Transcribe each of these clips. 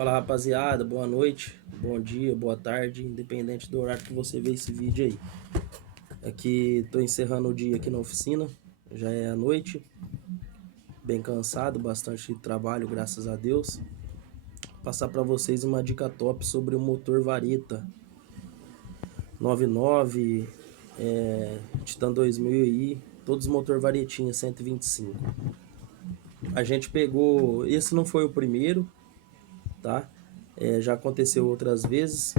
Fala rapaziada, boa noite, bom dia, boa tarde, independente do horário que você vê esse vídeo aí. Aqui tô encerrando o dia aqui na oficina, já é a noite, bem cansado, bastante trabalho, graças a Deus. Vou passar para vocês uma dica top sobre o motor vareta 99, Titan 2000i, todos motor varetinha 125. A gente pegou, esse não foi o primeiro, tá? Já aconteceu outras vezes.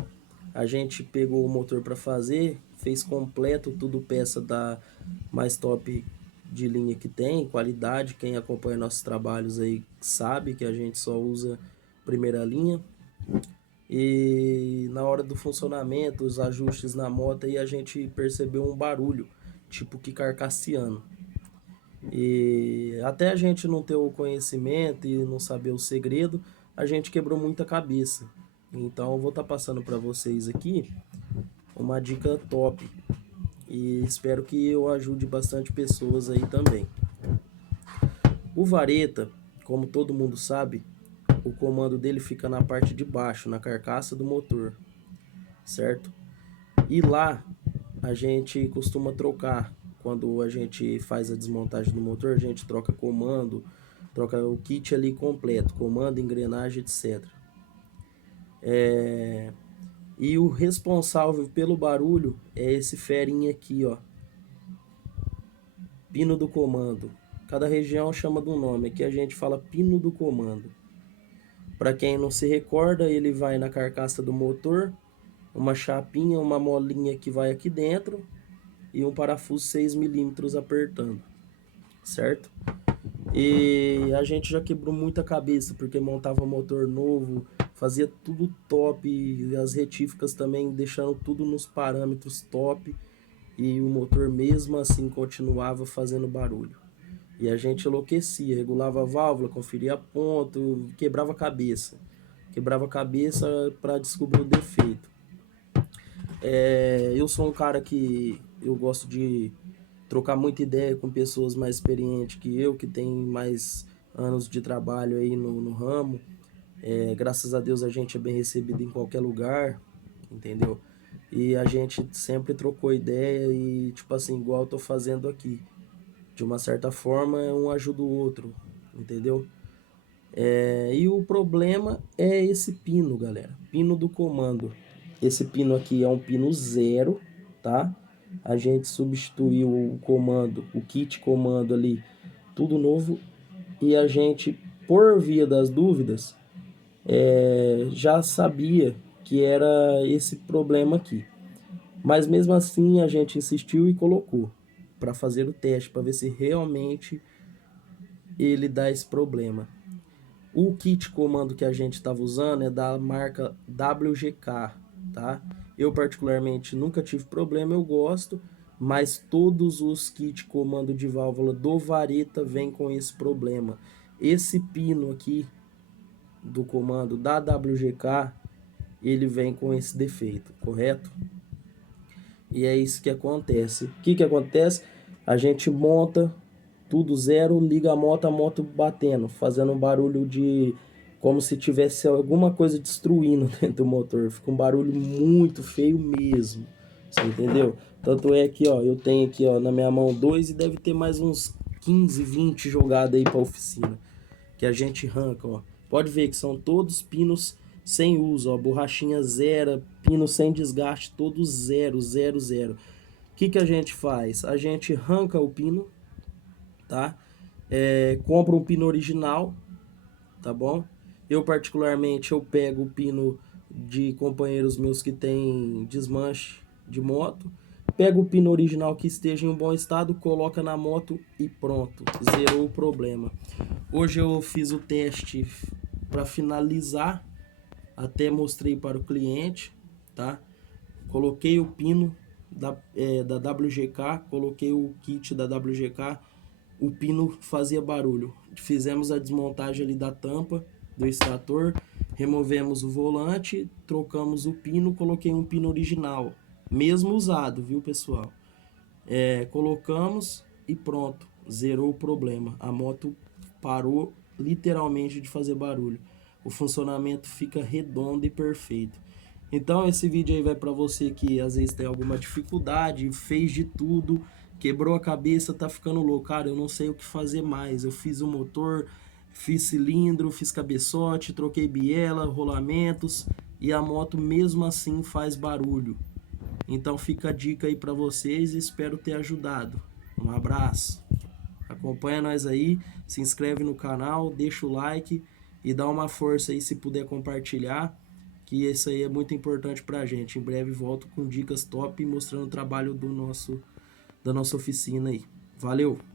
A gente pegou o motor para fazer, fez completo, tudo peça da mais top de linha que tem, qualidade. Quem acompanha nossos trabalhos aí sabe que a gente só usa primeira linha. E na hora do funcionamento, os ajustes na moto, aí a gente percebeu um barulho, tipo que carcassiano. E até a gente não ter o conhecimento e não saber o segredo, a gente quebrou muita cabeça. Então eu vou estar passando para vocês aqui uma dica top e espero que eu ajude bastante pessoas aí também. O vareta, como todo mundo sabe, o comando dele fica na parte de baixo, na carcaça do motor, certo? E lá a gente costuma trocar. Quando a gente faz a desmontagem do motor, a gente troca comando, troca o kit ali completo, comando, engrenagem, etc. E o responsável pelo barulho é esse ferinha aqui, ó. Pino do comando. Cada região chama de um nome. Aqui a gente fala pino do comando. Para quem não se recorda, ele vai na carcaça do motor, uma chapinha, uma molinha que vai aqui dentro e um parafuso 6 milímetros apertando, certo? E a gente já quebrou muita cabeça porque montava motor novo, fazia tudo top, e as retíficas também deixando tudo nos parâmetros top, e o motor mesmo assim continuava fazendo barulho. E a gente enlouquecia, regulava a válvula, conferia ponto, quebrava a cabeça. Quebrava a cabeça para descobrir o defeito. Eu sou um cara que eu gosto de trocar muita ideia com pessoas mais experientes que eu, que tem mais anos de trabalho aí no ramo. Graças a Deus a gente é bem recebido em qualquer lugar, entendeu? E a gente sempre trocou ideia e, tipo assim, igual eu tô fazendo aqui. De uma certa forma, um ajuda o outro, entendeu? E o problema é esse pino, galera. Pino do comando. Esse pino aqui é um pino zero, tá? A gente substituiu o comando, o kit comando ali, tudo novo. E a gente, por via das dúvidas, já sabia que era esse problema aqui. Mas mesmo assim a gente insistiu e colocou para fazer o teste, para ver se realmente ele dá esse problema. O kit comando que a gente estava usando é da marca WGK, tá? Eu particularmente nunca tive problema, eu gosto, mas todos os kit comando de válvula do vareta vêm com esse problema. Esse pino aqui do comando da WGK, ele vem com esse defeito, correto? E é isso que acontece. O que acontece? A gente monta tudo zero, liga a moto batendo, fazendo um barulho de como se tivesse alguma coisa destruindo dentro do motor. Fica um barulho muito feio mesmo. Você entendeu? Tanto é que, ó, eu tenho aqui, ó, na minha mão dois e deve ter mais uns 15, 20 jogados aí para oficina que a gente arranca, ó. Pode ver que são todos pinos sem uso, ó, borrachinha zero, pino sem desgaste, todos zero, zero, zero. O que a gente faz? A gente arranca o pino, tá? Compra um pino original, tá bom? Eu particularmente eu pego o pino de companheiros meus que tem desmanche de moto, pego o pino original que esteja em um bom estado, coloca na moto e pronto, zerou o problema. Hoje eu fiz o teste para finalizar, até mostrei para o cliente, tá? Coloquei o pino da WGK, coloquei o kit da WGK, o pino fazia barulho. Fizemos a desmontagem ali da tampa do extrator, removemos o volante, trocamos o pino, coloquei um pino original, mesmo usado, viu pessoal? Colocamos e pronto, zerou o problema. A moto parou literalmente de fazer barulho. o funcionamento fica redondo e perfeito. Então esse vídeo aí vai para você que às vezes tem alguma dificuldade, fez de tudo, quebrou a cabeça, tá ficando louco. Cara, eu não sei o que fazer mais. Eu fiz o motor, fiz cilindro, fiz cabeçote, troquei biela, rolamentos e a moto mesmo assim faz barulho. Então fica a dica aí para vocês e espero ter ajudado. Um abraço. Acompanha nós aí, se inscreve no canal, deixa o like e dá uma força aí se puder compartilhar, que isso aí é muito importante pra gente. Em breve volto com dicas top mostrando o trabalho da nossa oficina aí. Valeu!